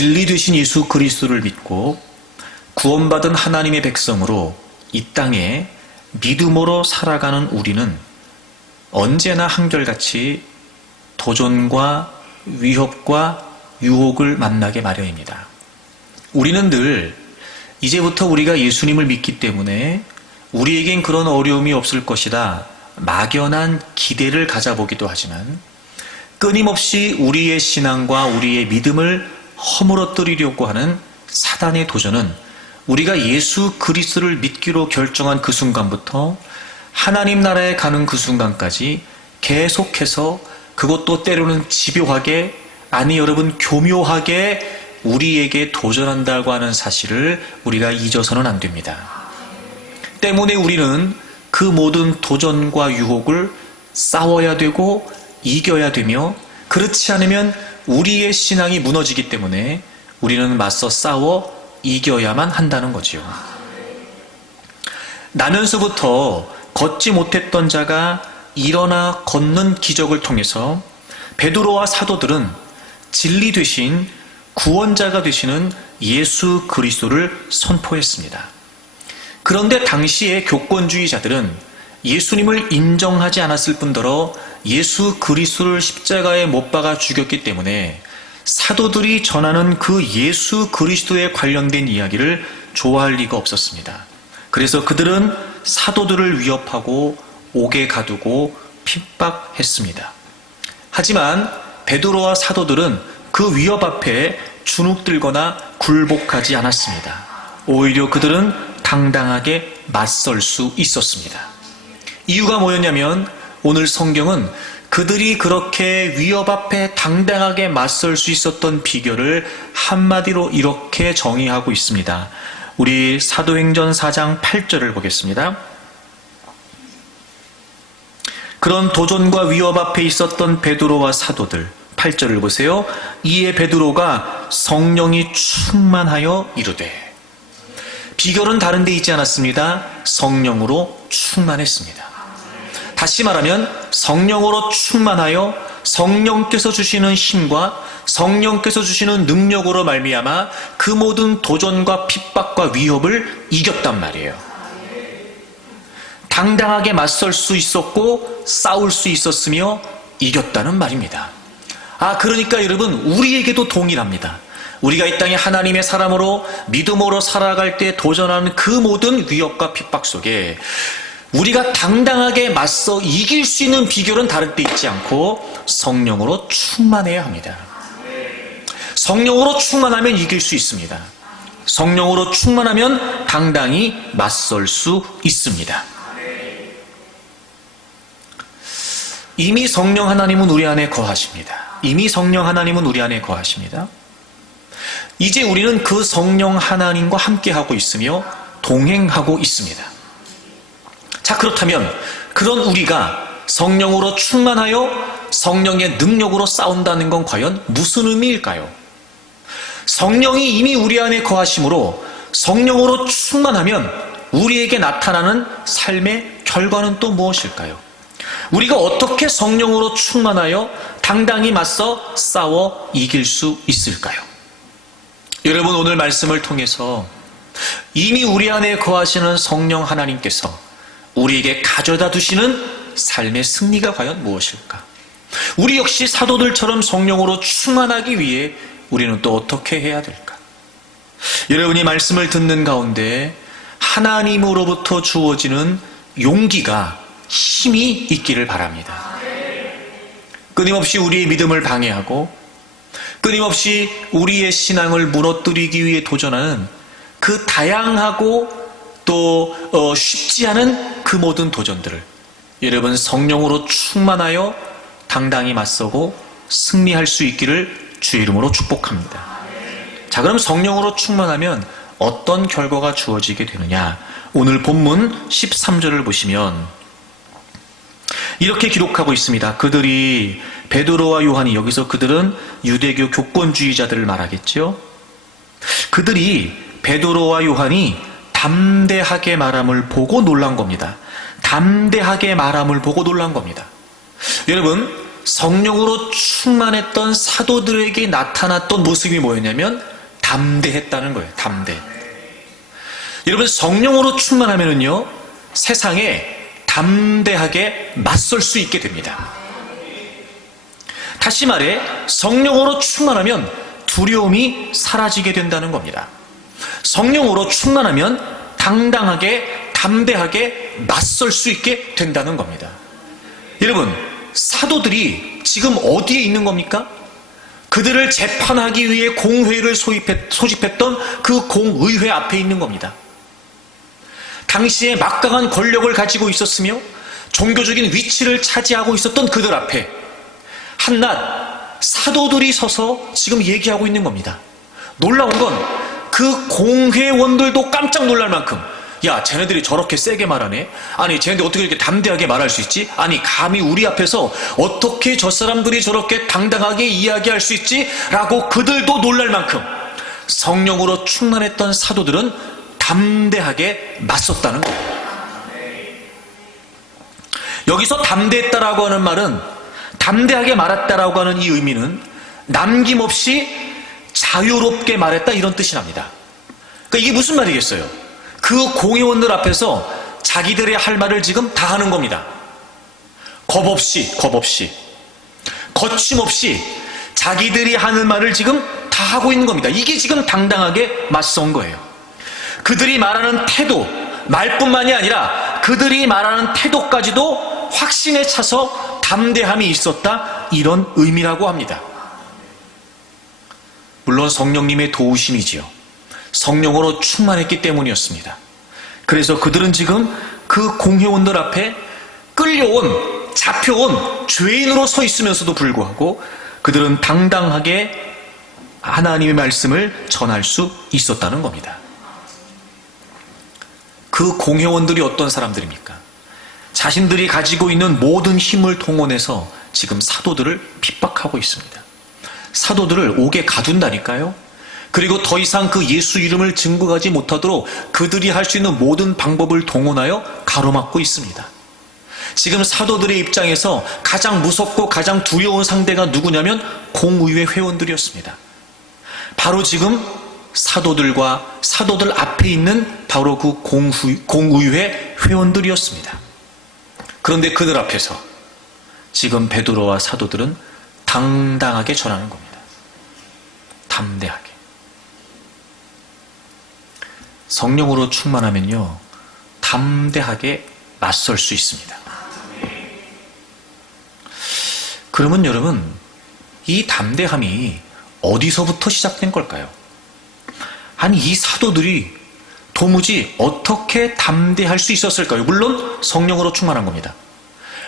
진리 되신 예수 그리스도를 믿고 구원받은 하나님의 백성으로 이 땅에 믿음으로 살아가는 우리는 언제나 한결같이 도전과 위협과 유혹을 만나게 마련입니다. 우리는 늘 이제부터 우리가 예수님을 믿기 때문에 우리에겐 그런 어려움이 없을 것이다 막연한 기대를 가져보기도 하지만 끊임없이 우리의 신앙과 우리의 믿음을 허물어뜨리려고 하는 사단의 도전은 우리가 예수 그리스도를 믿기로 결정한 그 순간부터 하나님 나라에 가는 그 순간까지 계속해서 그것도 때로는 집요하게, 아니 여러분 교묘하게 우리에게 도전한다고 하는 사실을 우리가 잊어서는 안 됩니다. 때문에 우리는 그 모든 도전과 유혹을 싸워야 되고 이겨야 되며, 그렇지 않으면 우리의 신앙이 무너지기 때문에 우리는 맞서 싸워 이겨야만 한다는 거지요. 나면서부터 걷지 못했던 자가 일어나 걷는 기적을 통해서 베드로와 사도들은 진리 되신 구원자가 되시는 예수 그리스도를 선포했습니다. 그런데 당시의 교권주의자들은 예수님을 인정하지 않았을 뿐더러 예수 그리스도를 십자가에 못 박아 죽였기 때문에 사도들이 전하는 그 예수 그리스도에 관련된 이야기를 좋아할 리가 없었습니다. 그래서 그들은 사도들을 위협하고 옥에 가두고 핍박했습니다. 하지만 베드로와 사도들은 그 위협 앞에 주눅들거나 굴복하지 않았습니다. 오히려 그들은 당당하게 맞설 수 있었습니다. 이유가 뭐였냐면 오늘 성경은 그들이 그렇게 위협 앞에 당당하게 맞설 수 있었던 비결을 한마디로 이렇게 정의하고 있습니다. 우리 사도행전 4장 8절을 보겠습니다. 그런 도전과 위협 앞에 있었던 베드로와 사도들, 8절을 보세요. 이에 베드로가 성령이 충만하여 이르되, 비결은 다른 데 있지 않았습니다. 성령으로 충만했습니다. 다시 말하면 성령으로 충만하여 성령께서 주시는 힘과 성령께서 주시는 능력으로 말미암아 그 모든 도전과 핍박과 위협을 이겼단 말이에요. 당당하게 맞설 수 있었고 싸울 수 있었으며 이겼다는 말입니다. 그러니까 여러분, 우리에게도 동일합니다. 우리가 이 땅에 하나님의 사람으로 믿음으로 살아갈 때 도전하는 그 모든 위협과 핍박 속에 우리가 당당하게 맞서 이길 수 있는 비결은 다른 데 있지 않고 성령으로 충만해야 합니다. 성령으로 충만하면 이길 수 있습니다. 성령으로 충만하면 당당히 맞설 수 있습니다. 이미 성령 하나님은 우리 안에 거하십니다. 이미 성령 하나님은 우리 안에 거하십니다. 이제 우리는 그 성령 하나님과 함께하고 있으며 동행하고 있습니다. 자, 그렇다면 그런 우리가 성령으로 충만하여 성령의 능력으로 싸운다는 건 과연 무슨 의미일까요? 성령이 이미 우리 안에 거하심으로 성령으로 충만하면 우리에게 나타나는 삶의 결과는 또 무엇일까요? 우리가 어떻게 성령으로 충만하여 당당히 맞서 싸워 이길 수 있을까요? 여러분, 오늘 말씀을 통해서 이미 우리 안에 거하시는 성령 하나님께서 우리에게 가져다 두시는 삶의 승리가 과연 무엇일까? 우리 역시 사도들처럼 성령으로 충만하기 위해 우리는 또 어떻게 해야 될까? 여러분이 말씀을 듣는 가운데 하나님으로부터 주어지는 용기가, 힘이 있기를 바랍니다. 끊임없이 우리의 믿음을 방해하고 끊임없이 우리의 신앙을 무너뜨리기 위해 도전하는 그 다양하고 또 쉽지 않은 그 모든 도전들을 여러분 성령으로 충만하여 당당히 맞서고 승리할 수 있기를 주의 이름으로 축복합니다. 자, 그럼 성령으로 충만하면 어떤 결과가 주어지게 되느냐? 오늘 본문 13절을 보시면 이렇게 기록하고 있습니다. 그들이, 베드로와 요한이, 여기서 그들은 유대교 교권주의자들을 말하겠죠. 그들이, 베드로와 요한이 담대하게 말함을 보고 놀란 겁니다. 담대하게 말함을 보고 놀란 겁니다. 여러분, 성령으로 충만했던 사도들에게 나타났던 모습이 뭐였냐면 담대했다는 거예요. 담대. 여러분, 성령으로 충만하면은요, 세상에 담대하게 맞설 수 있게 됩니다. 다시 말해, 성령으로 충만하면 두려움이 사라지게 된다는 겁니다. 성령으로 충만하면 당당하게, 담대하게 맞설 수 있게 된다는 겁니다. 여러분, 사도들이 지금 어디에 있는 겁니까? 그들을 재판하기 위해 공회를 소집했던 그 공의회 앞에 있는 겁니다. 당시에 막강한 권력을 가지고 있었으며 종교적인 위치를 차지하고 있었던 그들 앞에 한낱 사도들이 서서 지금 얘기하고 있는 겁니다. 놀라운 건 그 공회원들도 깜짝 놀랄 만큼, 야, 쟤네들이 저렇게 세게 말하네? 아니, 쟤네들이 어떻게 이렇게 담대하게 말할 수 있지? 아니, 감히 우리 앞에서 어떻게 저 사람들이 저렇게 당당하게 이야기할 수 있지? 라고 그들도 놀랄 만큼 성령으로 충만했던 사도들은 담대하게 맞섰다는 거예요. 여기서 담대했다라고 하는 말은, 담대하게 말했다라고 하는 이 의미는 남김없이 자유롭게 말했다, 이런 뜻이 납니다. 그러니까 이게 무슨 말이겠어요? 그 공회원들 앞에서 자기들의 할 말을 지금 다 하는 겁니다. 겁 없이, 거침없이 자기들이 하는 말을 지금 다 하고 있는 겁니다. 이게 지금 당당하게 맞선 거예요. 그들이 말하는 태도, 말뿐만이 아니라 그들이 말하는 태도까지도 확신에 차서 담대함이 있었다, 이런 의미라고 합니다. 물론 성령님의 도우심이지요. 성령으로 충만했기 때문이었습니다. 그래서 그들은 지금 그 공회원들 앞에 끌려온, 잡혀온 죄인으로 서 있으면서도 불구하고 그들은 당당하게 하나님의 말씀을 전할 수 있었다는 겁니다. 그 공회원들이 어떤 사람들입니까? 자신들이 가지고 있는 모든 힘을 동원해서 지금 사도들을 핍박하고 있습니다. 사도들을 옥에 가둔다니까요. 그리고 더 이상 그 예수 이름을 증거하지 못하도록 그들이 할 수 있는 모든 방법을 동원하여 가로막고 있습니다. 지금 사도들의 입장에서 가장 무섭고 가장 두려운 상대가 누구냐면 공의회 회원들이었습니다. 바로 지금 사도들과 사도들 앞에 있는 바로 그 공의회 회원들이었습니다. 그런데 그들 앞에서 지금 베드로와 사도들은 당당하게 전하는 겁니다. 담대하게. 성령으로 충만하면요, 담대하게 맞설 수 있습니다. 그러면 여러분, 이 담대함이 어디서부터 시작된 걸까요? 아니, 이 사도들이 도무지 어떻게 담대할 수 있었을까요? 물론 성령으로 충만한 겁니다.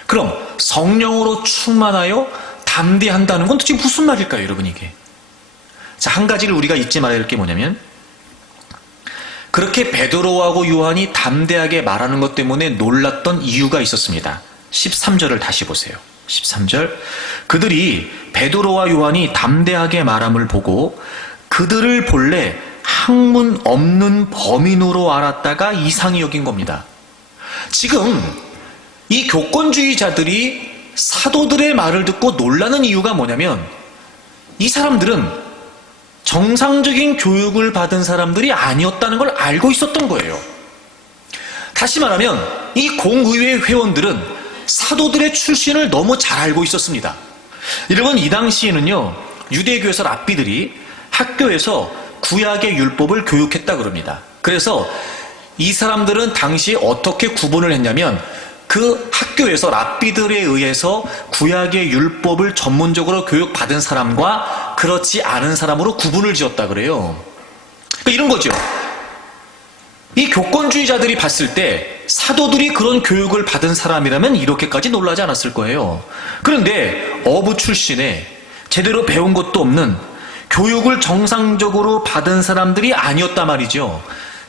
그럼 성령으로 충만하여 담대한다는 건 도대체 무슨 말일까요, 여러분, 이게? 자, 한 가지를 우리가 잊지 말아야 할 게 뭐냐면, 그렇게 베드로하고 요한이 담대하게 말하는 것 때문에 놀랐던 이유가 있었습니다. 13절을 다시 보세요. 13절. 그들이 베드로와 요한이 담대하게 말함을 보고 그들을 본래 학문 없는 범인으로 알았다가 이상히 여긴 겁니다. 지금 이 교권주의자들이 사도들의 말을 듣고 놀라는 이유가 뭐냐면, 이 사람들은 정상적인 교육을 받은 사람들이 아니었다는 걸 알고 있었던 거예요. 다시 말하면 이 공의회 회원들은 사도들의 출신을 너무 잘 알고 있었습니다. 여러분, 이 당시에는요, 유대교에서 랍비들이 학교에서 구약의 율법을 교육했다 그럽니다. 그래서 이 사람들은 당시에 어떻게 구분을 했냐면, 그 학교에서 랍비들에 의해서 구약의 율법을 전문적으로 교육받은 사람과 그렇지 않은 사람으로 구분을 지었다 그래요. 그러니까 이런 거죠. 이 교권주의자들이 봤을 때 사도들이 그런 교육을 받은 사람이라면 이렇게까지 놀라지 않았을 거예요. 그런데 어부 출신에 제대로 배운 것도 없는, 교육을 정상적으로 받은 사람들이 아니었단 말이죠.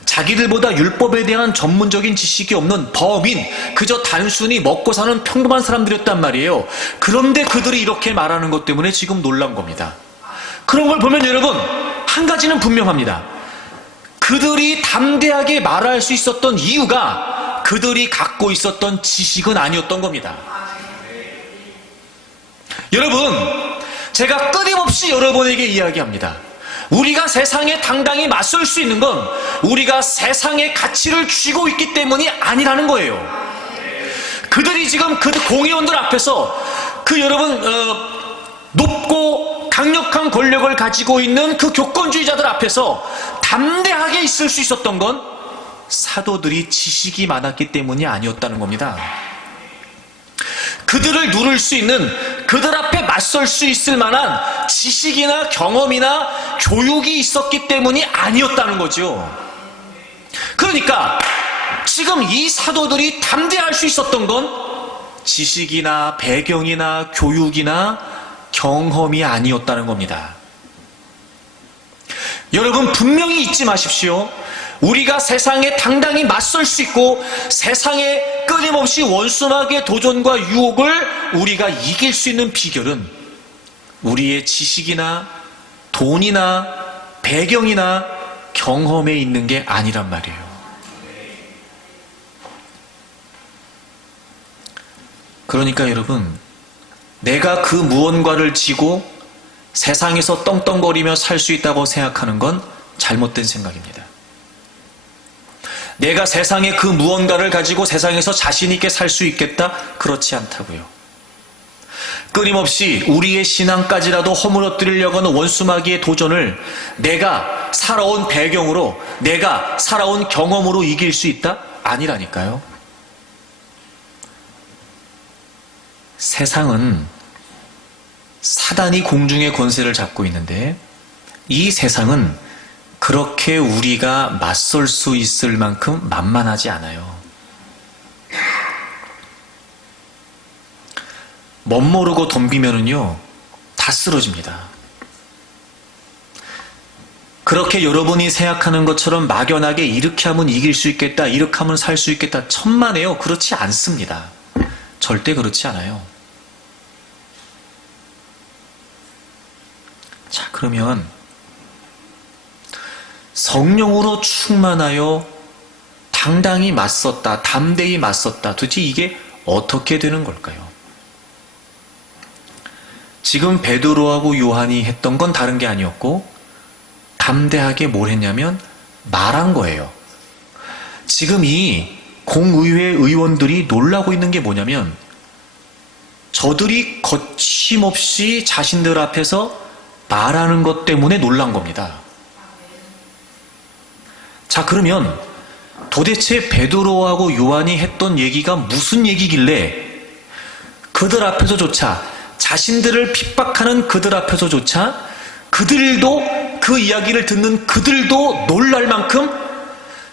자기들보다 율법에 대한 전문적인 지식이 없는 범인, 그저 단순히 먹고 사는 평범한 사람들이었단 말이에요. 그런데 그들이 이렇게 말하는 것 때문에 지금 놀란 겁니다. 그런 걸 보면 여러분, 한 가지는 분명합니다. 그들이 담대하게 말할 수 있었던 이유가 그들이 갖고 있었던 지식은 아니었던 겁니다. 여러분, 제가 끊임없이 여러분에게 이야기합니다. 우리가 세상에 당당히 맞설 수 있는 건 우리가 세상의 가치를 쥐고 있기 때문이 아니라는 거예요. 그들이 지금 그 공의원들 앞에서 그 여러분 높고 강력한 권력을 가지고 있는 그 교권주의자들 앞에서 담대하게 있을 수 있었던 건 사도들이 지식이 많았기 때문이 아니었다는 겁니다. 그들을 누를 수 있는, 그들 앞에 맞설 수 있을 만한 지식이나 경험이나 교육이 있었기 때문이 아니었다는 거죠. 그러니까 지금 이 사도들이 담대할 수 있었던 건 지식이나 배경이나 교육이나 경험이 아니었다는 겁니다. 여러분, 분명히 잊지 마십시오. 우리가 세상에 당당히 맞설 수 있고 세상에 끊임없이 원수마귀의 도전과 유혹을 우리가 이길 수 있는 비결은 우리의 지식이나 돈이나 배경이나 경험에 있는 게 아니란 말이에요. 그러니까 여러분, 내가 그 무언가를 지고 세상에서 떵떵거리며 살 수 있다고 생각하는 건 잘못된 생각입니다. 내가 세상에 그 무언가를 가지고 세상에서 자신 있게 살 수 있겠다? 그렇지 않다고요. 끊임없이 우리의 신앙까지라도 허물어뜨리려고 하는 원수마귀의 도전을 내가 살아온 배경으로, 내가 살아온 경험으로 이길 수 있다? 아니라니까요. 세상은 사단이 공중의 권세를 잡고 있는데 이 세상은 그렇게 우리가 맞설 수 있을 만큼 만만하지 않아요. 멋모르고 덤비면은요, 다 쓰러집니다. 그렇게 여러분이 생각하는 것처럼 막연하게 이렇게 하면 이길 수 있겠다, 이렇게 하면 살 수 있겠다, 천만에요. 그렇지 않습니다. 절대 그렇지 않아요. 자, 그러면 성령으로 충만하여 당당히 맞섰다, 담대히 맞섰다. 도대체 이게 어떻게 되는 걸까요? 지금 베드로하고 요한이 했던 건 다른 게 아니었고 담대하게 뭘 했냐면 말한 거예요. 지금 이 공의회 의원들이 놀라고 있는 게 뭐냐면 저들이 거침없이 자신들 앞에서 말하는 것 때문에 놀란 겁니다. 자, 그러면 도대체 베드로하고 요한이 했던 얘기가 무슨 얘기길래 그들 앞에서조차, 자신들을 핍박하는 그들 앞에서조차 그들도, 그 이야기를 듣는 그들도 놀랄 만큼,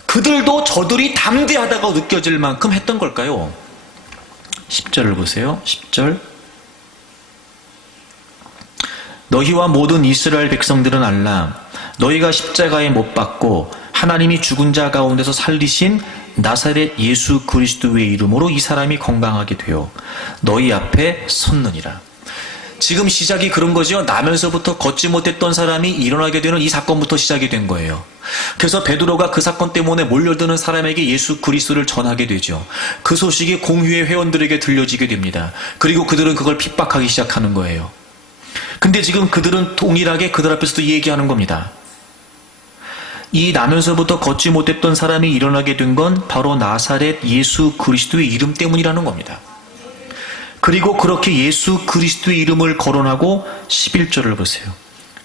그들도 저들이 담대하다고 느껴질 만큼 했던 걸까요? 10절을 보세요. 10절. 너희와 모든 이스라엘 백성들은 알라. 너희가 십자가에 못 박고 하나님이 죽은 자 가운데서 살리신 나사렛 예수 그리스도의 이름으로 이 사람이 건강하게 되어 너희 앞에 섰느니라. 지금 시작이 그런 거죠. 나면서부터 걷지 못했던 사람이 일어나게 되는 이 사건부터 시작이 된 거예요. 그래서 베드로가 그 사건 때문에 몰려드는 사람에게 예수 그리스도를 전하게 되죠. 그 소식이 공회의 회원들에게 들려지게 됩니다. 그리고 그들은 그걸 핍박하기 시작하는 거예요. 근데 지금 그들은 동일하게 그들 앞에서도 얘기하는 겁니다. 이 나면서부터 걷지 못했던 사람이 일어나게 된 건 바로 나사렛 예수 그리스도의 이름 때문이라는 겁니다. 그리고 그렇게 예수 그리스도의 이름을 거론하고 11절을 보세요.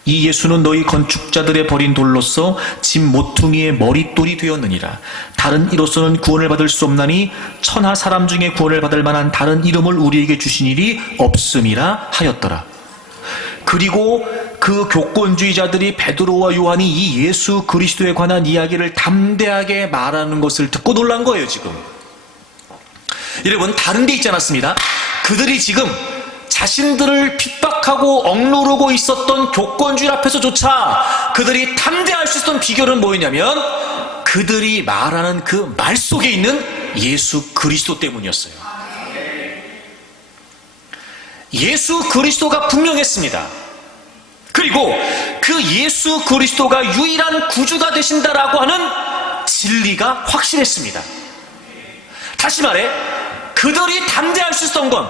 이 예수는 너희 건축자들의 버린 돌로서 집 모퉁이의 머릿돌이 되었느니라. 다른 이로서는 구원을 받을 수 없나니 천하 사람 중에 구원을 받을 만한 다른 이름을 우리에게 주신 일이 없음이라 하였더라. 그리고 그 교권주의자들이 베드로와 요한이 이 예수 그리스도에 관한 이야기를 담대하게 말하는 것을 듣고 놀란 거예요, 지금. 여러분, 다른 데 있지 않았습니다. 그들이 지금 자신들을 핍박하고 억누르고 있었던 교권주의 앞에서조차 그들이 담대할 수 있었던 비결은 뭐였냐면 그들이 말하는 그 말 속에 있는 예수 그리스도 때문이었어요. 예수 그리스도가 분명했습니다. 그리고 그 예수 그리스도가 유일한 구주가 되신다라고 하는 진리가 확실했습니다. 다시 말해, 그들이 담대할 수 있었던 건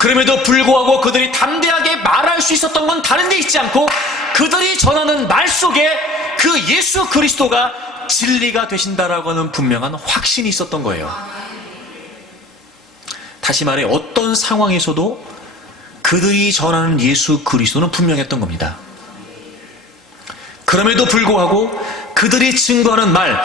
그럼에도 불구하고 그들이 담대하게 말할 수 있었던 건 다른 데 있지 않고 그들이 전하는 말 속에 그 예수 그리스도가 진리가 되신다라고 하는 분명한 확신이 있었던 거예요. 다시 말해 어떤 상황에서도 그들이 전하는 예수 그리스도는 분명했던 겁니다. 그럼에도 불구하고 그들이 증거하는 말,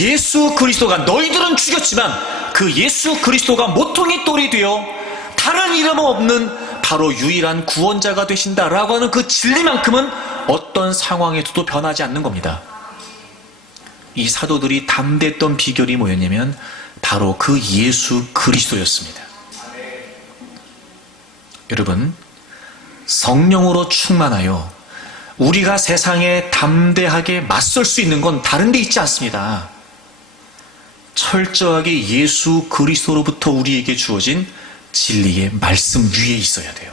예수 그리스도가 너희들은 죽였지만 그 예수 그리스도가 모퉁이 돌이 되어 다른 이름 없는 바로 유일한 구원자가 되신다라고 하는 그 진리만큼은 어떤 상황에서도 변하지 않는 겁니다. 이 사도들이 담대했던 비결이 뭐였냐면 바로 그 예수 그리스도였습니다. 여러분, 성령으로 충만하여 우리가 세상에 담대하게 맞설 수 있는 건 다른 데 있지 않습니다. 철저하게 예수 그리스도로부터 우리에게 주어진 진리의 말씀 위에 있어야 돼요.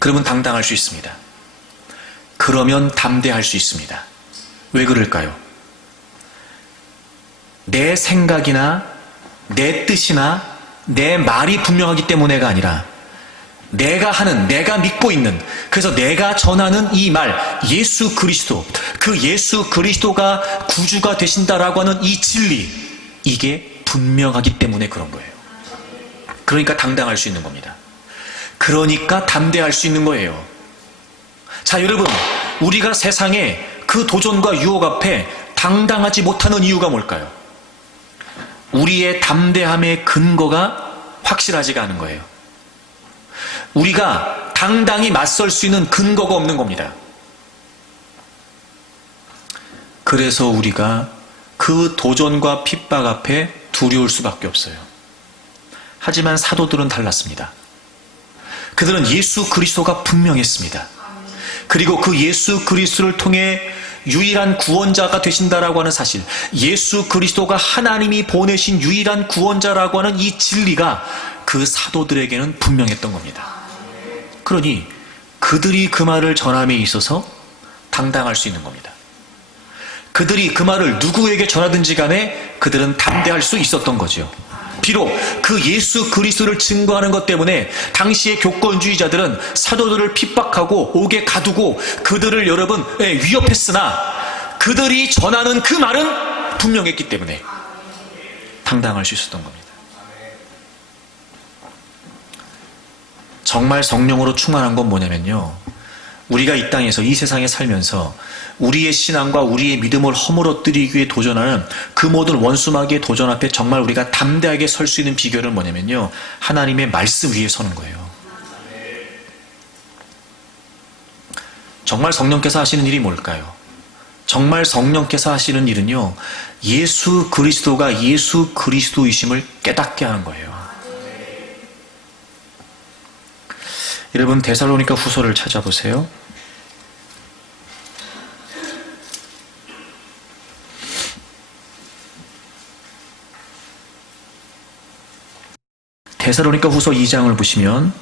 그러면 당당할 수 있습니다. 그러면 담대할 수 있습니다. 왜 그럴까요? 내 생각이나 내 뜻이나 내 말이 분명하기 때문에가 아니라 내가 하는, 내가 믿고 있는, 그래서 내가 전하는 이 말, 예수 그리스도, 그 예수 그리스도가 구주가 되신다라고 하는 이 진리, 이게 분명하기 때문에 그런 거예요. 그러니까 당당할 수 있는 겁니다. 그러니까 담대할 수 있는 거예요. 자, 여러분, 우리가 세상에 그 도전과 유혹 앞에 당당하지 못하는 이유가 뭘까요? 우리의 담대함의 근거가 확실하지가 않은 거예요. 우리가 당당히 맞설 수 있는 근거가 없는 겁니다. 그래서 우리가 그 도전과 핍박 앞에 두려울 수밖에 없어요. 하지만 사도들은 달랐습니다. 그들은 예수 그리스도가 분명했습니다. 그리고 그 예수 그리스도를 통해 유일한 구원자가 되신다라고 하는 사실, 예수 그리스도가 하나님이 보내신 유일한 구원자라고 하는 이 진리가 그 사도들에게는 분명했던 겁니다. 그러니 그들이 그 말을 전함에 있어서 당당할 수 있는 겁니다. 그들이 그 말을 누구에게 전하든지 간에 그들은 담대할 수 있었던 거죠. 비록 그 예수 그리스도를 증거하는 것 때문에 당시의 교권주의자들은 사도들을 핍박하고 옥에 가두고 그들을 여러분 위협했으나 그들이 전하는 그 말은 분명했기 때문에 당당할 수 있었던 겁니다. 정말 성령으로 충만한 건 뭐냐면요, 우리가 이 땅에서 이 세상에 살면서 우리의 신앙과 우리의 믿음을 허물어뜨리기 위해 도전하는 그 모든 원수마귀의 도전 앞에 정말 우리가 담대하게 설 수 있는 비결은 뭐냐면요, 하나님의 말씀 위에 서는 거예요. 정말 성령께서 하시는 일이 뭘까요? 정말 성령께서 하시는 일은요, 예수 그리스도가 예수 그리스도이심을 깨닫게 하는 거예요. 여러분, 데살로니가 후서를 찾아보세요. 데살로니가 후서 2장을 보시면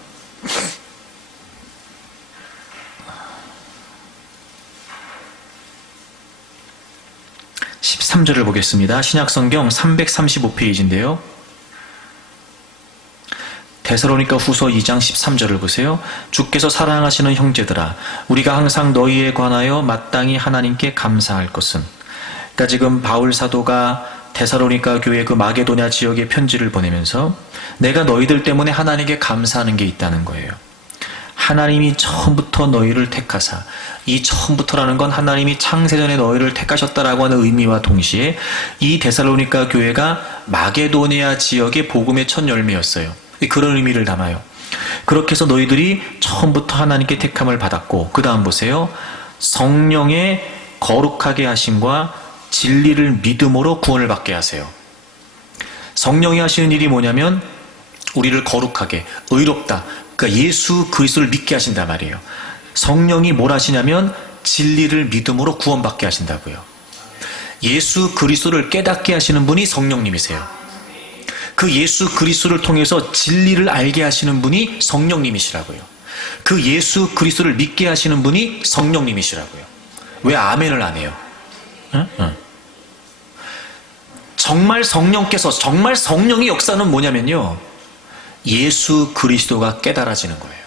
13절을 보겠습니다. 신약성경 335페이지인데요. 데살로니가 후서 2장 13절을 보세요. 주께서 사랑하시는 형제들아, 우리가 항상 너희에 관하여 마땅히 하나님께 감사할 것은, 그러니까 지금 바울 사도가 데살로니가 교회 그 마게도냐 지역에 편지를 보내면서 내가 너희들 때문에 하나님께 감사하는 게 있다는 거예요. 하나님이 처음부터 너희를 택하사, 이 처음부터라는 건 하나님이 창세전에 너희를 택하셨다라고 하는 의미와 동시에 이 데살로니가 교회가 마게도냐 지역의 복음의 첫 열매였어요. 그런 의미를 담아요. 그렇게 해서 너희들이 처음부터 하나님께 택함을 받았고, 그 다음 보세요. 성령의 거룩하게 하심과 진리를 믿음으로 구원을 받게 하세요. 성령이 하시는 일이 뭐냐면 우리를 거룩하게, 의롭다, 그러니까 예수 그리스도를 믿게 하신단 말이에요. 성령이 뭘 하시냐면 진리를 믿음으로 구원받게 하신다고요. 예수 그리스도를 깨닫게 하시는 분이 성령님이세요. 그 예수 그리스도를 통해서 진리를 알게 하시는 분이 성령님이시라고요. 그 예수 그리스도를 믿게 하시는 분이 성령님이시라고요. 왜 아멘을 안 해요? 응? 정말 성령께서, 정말 성령의 역사는 뭐냐면요, 예수 그리스도가 깨달아지는 거예요.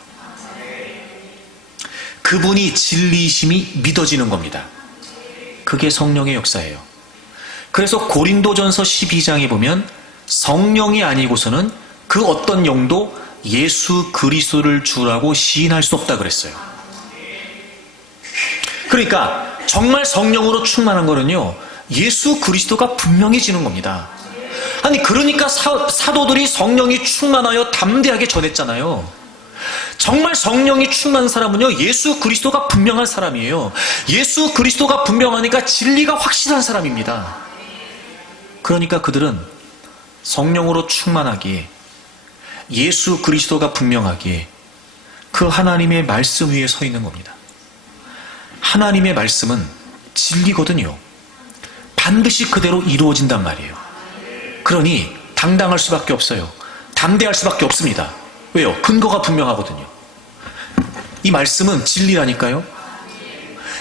그분이 진리이심이 믿어지는 겁니다. 그게 성령의 역사예요. 그래서 고린도전서 12장에 보면 성령이 아니고서는 그 어떤 영도 예수 그리스도를 주라고 시인할 수 없다 그랬어요. 그러니까 정말 성령으로 충만한 거는요, 예수 그리스도가 분명해지는 겁니다. 아니 그러니까 사도들이 성령이 충만하여 담대하게 전했잖아요. 정말 성령이 충만한 사람은요, 예수 그리스도가 분명한 사람이에요. 예수 그리스도가 분명하니까 진리가 확실한 사람입니다. 그러니까 그들은 성령으로 충만하기에, 예수 그리스도가 분명하기에 그 하나님의 말씀 위에 서 있는 겁니다. 하나님의 말씀은 진리거든요. 반드시 그대로 이루어진단 말이에요. 그러니 당당할 수밖에 없어요. 담대할 수밖에 없습니다. 왜요? 근거가 분명하거든요. 이 말씀은 진리라니까요.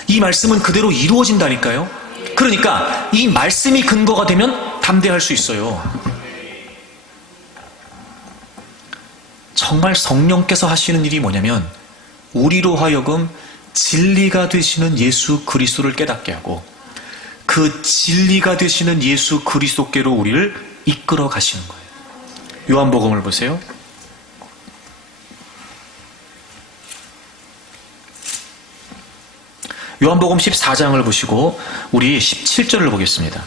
이 말씀은 그대로 이루어진다니까요. 그러니까 이 말씀이 근거가 되면 담대할 수 있어요. 정말 성령께서 하시는 일이 뭐냐면 우리로 하여금 진리가 되시는 예수 그리스도를 깨닫게 하고 그 진리가 되시는 예수 그리스도께로 우리를 이끌어 가시는 거예요. 요한복음을 보세요. 요한복음 14장을 보시고 우리 17절을 보겠습니다.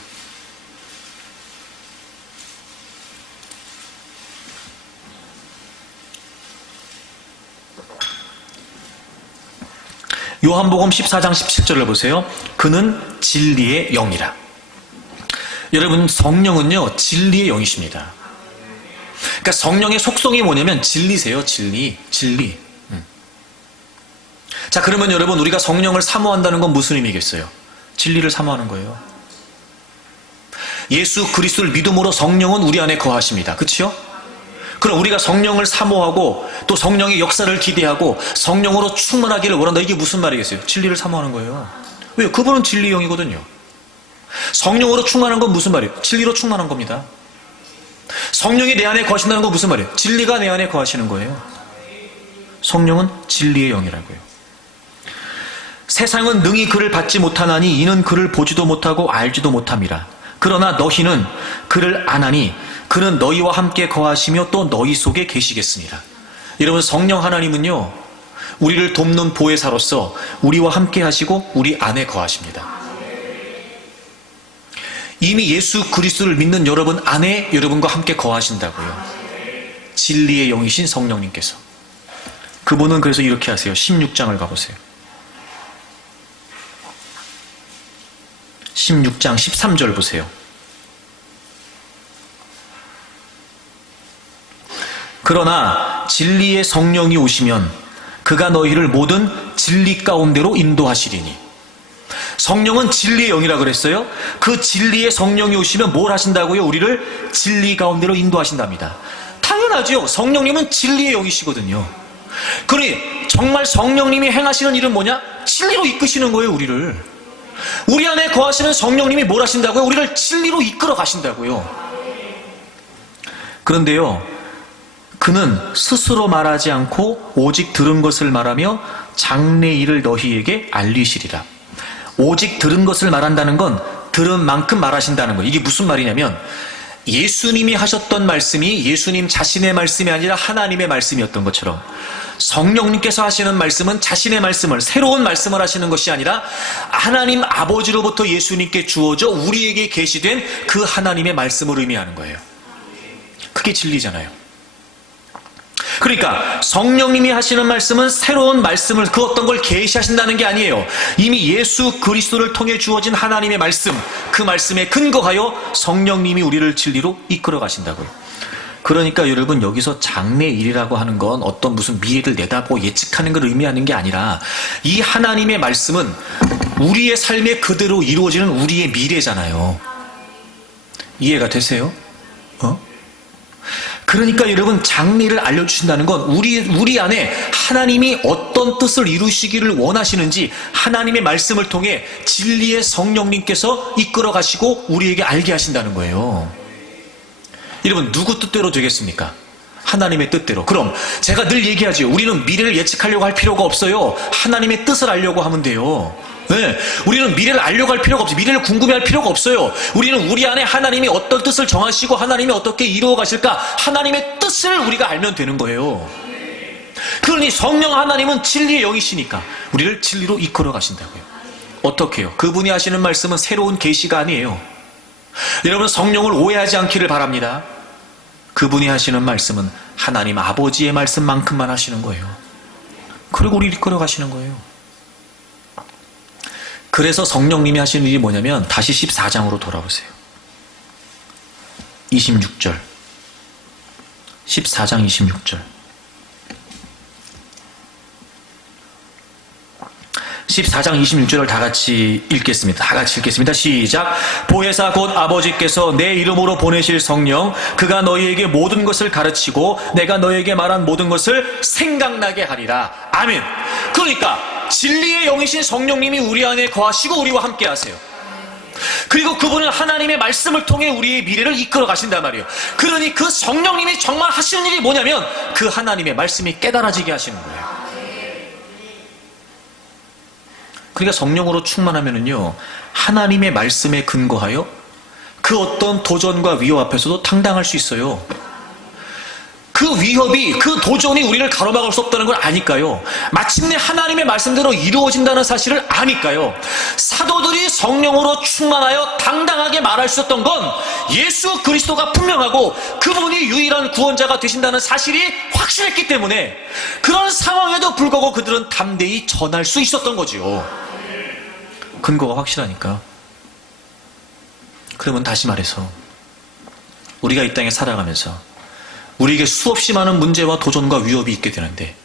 요한복음 14장 17절을 보세요. 그는 진리의 영이라. 여러분, 성령은요 진리의 영이십니다. 그러니까 성령의 속성이 뭐냐면 진리세요. 진리. 자, 그러면 여러분, 우리가 성령을 사모한다는 건 무슨 의미겠어요? 진리를 사모하는 거예요. 예수 그리스도를 믿음으로 성령은 우리 안에 거하십니다. 그렇죠? 그럼 우리가 성령을 사모하고 또 성령의 역사를 기대하고 성령으로 충만하기를 원한다. 이게 무슨 말이겠어요? 진리를 사모하는 거예요. 왜요? 그분은 진리의 영이거든요. 성령으로 충만한 건 무슨 말이에요? 진리로 충만한 겁니다. 성령이 내 안에 거하신다는 건 무슨 말이에요? 진리가 내 안에 거하시는 거예요. 성령은 진리의 영이라고요. 세상은 능히 그를 받지 못하나니 이는 그를 보지도 못하고 알지도 못함이라. 그러나 너희는 그를 아나니 그는 너희와 함께 거하시며 또 너희 속에 계시겠습니다. 여러분, 성령 하나님은요 우리를 돕는 보혜사로서 우리와 함께 하시고 우리 안에 거하십니다. 이미 예수 그리스도를 믿는 여러분 안에 여러분과 함께 거하신다고요. 진리의 영이신 성령님께서. 그분은 그래서 이렇게 하세요. 16장을 가보세요. 16장 13절 보세요. 그러나 진리의 성령이 오시면 그가 너희를 모든 진리 가운데로 인도하시리니. 성령은 진리의 영이라 그랬어요. 그 진리의 성령이 오시면 뭘 하신다고요? 우리를 진리 가운데로 인도하신답니다. 당연하죠. 성령님은 진리의 영이시거든요. 그러니 정말 성령님이 행하시는 일은 뭐냐? 진리로 이끄시는 거예요. 우리를. 우리 안에 거하시는 성령님이 뭘 하신다고요? 우리를 진리로 이끌어 가신다고요. 그런데요, 그는 스스로 말하지 않고 오직 들은 것을 말하며 장래 일을 너희에게 알리시리라. 오직 들은 것을 말한다는 건 들은 만큼 말하신다는 거예요. 이게 무슨 말이냐면 예수님이 하셨던 말씀이 예수님 자신의 말씀이 아니라 하나님의 말씀이었던 것처럼 성령님께서 하시는 말씀은 자신의 말씀을, 새로운 말씀을 하시는 것이 아니라 하나님 아버지로부터 예수님께 주어져 우리에게 계시된 그 하나님의 말씀을 의미하는 거예요. 그게 진리잖아요. 그러니까 성령님이 하시는 말씀은 새로운 말씀을, 그 어떤 걸 계시하신다는 게 아니에요. 이미 예수 그리스도를 통해 주어진 하나님의 말씀, 그 말씀에 근거하여 성령님이 우리를 진리로 이끌어 가신다고요. 그러니까 여러분, 여기서 장래일이라고 하는 건 어떤 무슨 미래를 내다보고 예측하는 걸 의미하는 게 아니라 이 하나님의 말씀은 우리의 삶에 그대로 이루어지는 우리의 미래잖아요. 이해가 되세요? 그러니까 여러분, 장래를 알려주신다는 건 우리 안에 하나님이 어떤 뜻을 이루시기를 원하시는지 하나님의 말씀을 통해 진리의 성령님께서 이끌어 가시고 우리에게 알게 하신다는 거예요. 여러분, 누구 뜻대로 되겠습니까? 하나님의 뜻대로. 그럼 제가 늘 얘기하지요. 우리는 미래를 예측하려고 할 필요가 없어요. 하나님의 뜻을 알려고 하면 돼요. 네, 우리는 미래를 알려고 할 필요가 없어요. 미래를 궁금해할 필요가 없어요. 우리는 우리 안에 하나님이 어떤 뜻을 정하시고 하나님이 어떻게 이루어 가실까, 하나님의 뜻을 우리가 알면 되는 거예요. 그러니 성령 하나님은 진리의 영이시니까 우리를 진리로 이끌어 가신다고요. 어떻게 해요? 그분이 하시는 말씀은 새로운 계시가 아니에요. 여러분, 성령을 오해하지 않기를 바랍니다. 그분이 하시는 말씀은 하나님 아버지의 말씀만큼만 하시는 거예요. 그리고 우리를 이끌어 가시는 거예요. 그래서 성령님이 하시는 일이 뭐냐면, 다시 14장으로 돌아오세요. 26절. 14장 26절. 14장 26절을 다 같이 읽겠습니다. 시작. 보혜사 곧 아버지께서 내 이름으로 보내실 성령, 그가 너희에게 모든 것을 가르치고 내가 너희에게 말한 모든 것을 생각나게 하리라. 아멘. 그러니까 진리의 영이신 성령님이 우리 안에 거하시고 우리와 함께 하세요. 그리고 그분은 하나님의 말씀을 통해 우리의 미래를 이끌어 가신단 말이에요. 그러니 그 성령님이 정말 하시는 일이 뭐냐면, 그 하나님의 말씀이 깨달아지게 하시는 거예요. 그러니까 성령으로 충만하면은요, 하나님의 말씀에 근거하여 그 어떤 도전과 위협 앞에서도 당당할 수 있어요. 그 위협이, 그 도전이 우리를 가로막을 수 없다는 걸 아니까요. 마침내 하나님의 말씀대로 이루어진다는 사실을 아니까요. 사도들이 성령으로 충만하여 당당하게 말할 수 있었던 건 예수 그리스도가 분명하고 그분이 유일한 구원자가 되신다는 사실이 확실했기 때문에, 그런 상황에도 불구하고 그들은 담대히 전할 수 있었던 거지요. 근거가 확실하니까. 그러면 다시 말해서 우리가 이 땅에 살아가면서 우리에게 수없이 많은 문제와 도전과 위협이 있게 되는데,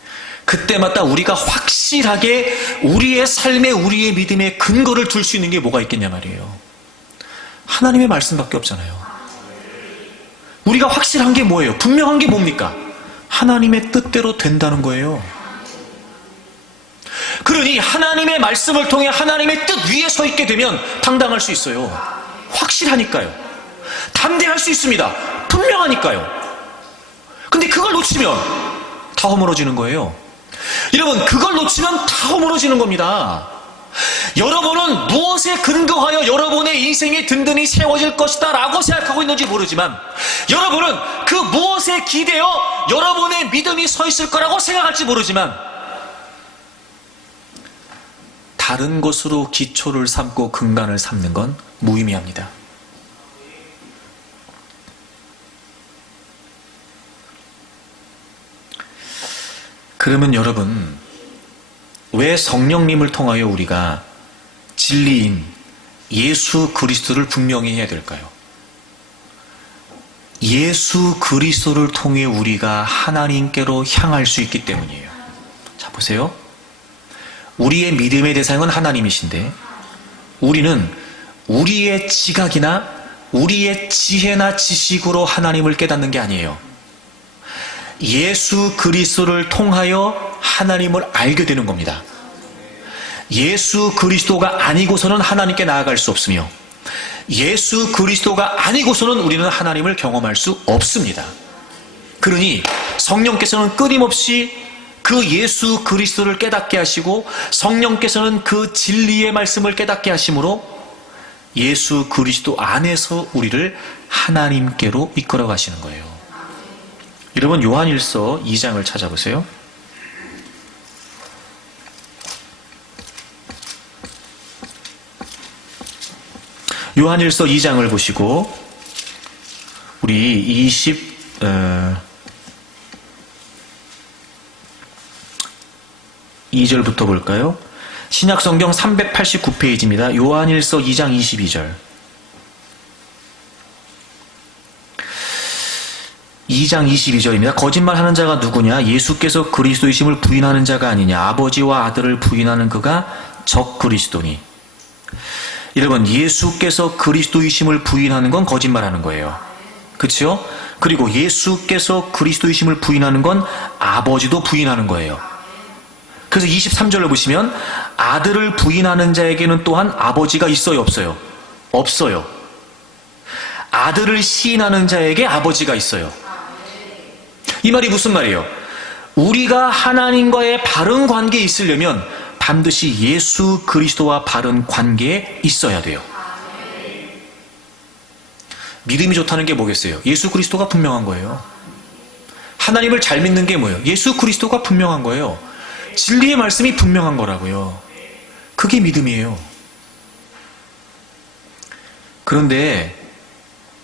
그때마다 우리가 확실하게 우리의 삶에, 우리의 믿음에 근거를 둘 수 있는 게 뭐가 있겠냐 말이에요. 하나님의 말씀밖에 없잖아요. 우리가 확실한 게 뭐예요? 분명한 게 뭡니까? 하나님의 뜻대로 된다는 거예요. 그러니 하나님의 말씀을 통해 하나님의 뜻 위에 서 있게 되면 당당할 수 있어요. 확실하니까요. 담대할 수 있습니다. 분명하니까요. 근데 그걸 놓치면 다 허물어지는 거예요. 여러분, 그걸 놓치면 다 허물어지는 겁니다. 여러분은 무엇에 근거하여 여러분의 인생이 든든히 세워질 것이다 라고 생각하고 있는지 모르지만, 여러분은 그 무엇에 기대어 여러분의 믿음이 서 있을 거라고 생각할지 모르지만, 다른 것으로 기초를 삼고 근간을 삼는 건 무의미합니다. 그러면 여러분, 왜 성령님을 통하여 우리가 진리인 예수 그리스도를 분명히 해야 될까요? 예수 그리스도를 통해 우리가 하나님께로 향할 수 있기 때문이에요. 자, 보세요. 우리의 믿음의 대상은 하나님이신데, 우리는 우리의 지각이나 우리의 지혜나 지식으로 하나님을 깨닫는 게 아니에요. 예수 그리스도를 통하여 하나님을 알게 되는 겁니다. 예수 그리스도가 아니고서는 하나님께 나아갈 수 없으며, 예수 그리스도가 아니고서는 우리는 하나님을 경험할 수 없습니다. 그러니 성령께서는 끊임없이 그 예수 그리스도를 깨닫게 하시고, 성령께서는 그 진리의 말씀을 깨닫게 하심으로 예수 그리스도 안에서 우리를 하나님께로 이끌어 가시는 거예요. 여러분, 요한일서 2장을 찾아보세요. 요한일서 2장을 보시고 우리 22절부터 볼까요? 신약성경 389페이지입니다. 요한일서 2장 22절. 2장 22절입니다. 거짓말하는 자가 누구냐? 예수께서 그리스도이심을 부인하는 자가 아니냐? 아버지와 아들을 부인하는 그가 적 그리스도니. 여러분, 예수께서 그리스도이심을 부인하는 건 거짓말하는 거예요. 그렇죠? 그리고 예수께서 그리스도이심을 부인하는 건 아버지도 부인하는 거예요. 그래서 23절을 보시면 아들을 부인하는 자에게는 또한 아버지가 있어요, 없어요? 없어요. 아들을 시인하는 자에게 아버지가 있어요. 이 말이 무슨 말이에요? 우리가 하나님과의 바른 관계에 있으려면 반드시 예수 그리스도와 바른 관계에 있어야 돼요. 믿음이 좋다는 게 뭐겠어요? 예수 그리스도가 분명한 거예요. 하나님을 잘 믿는 게 뭐예요? 예수 그리스도가 분명한 거예요. 진리의 말씀이 분명한 거라고요. 그게 믿음이에요. 그런데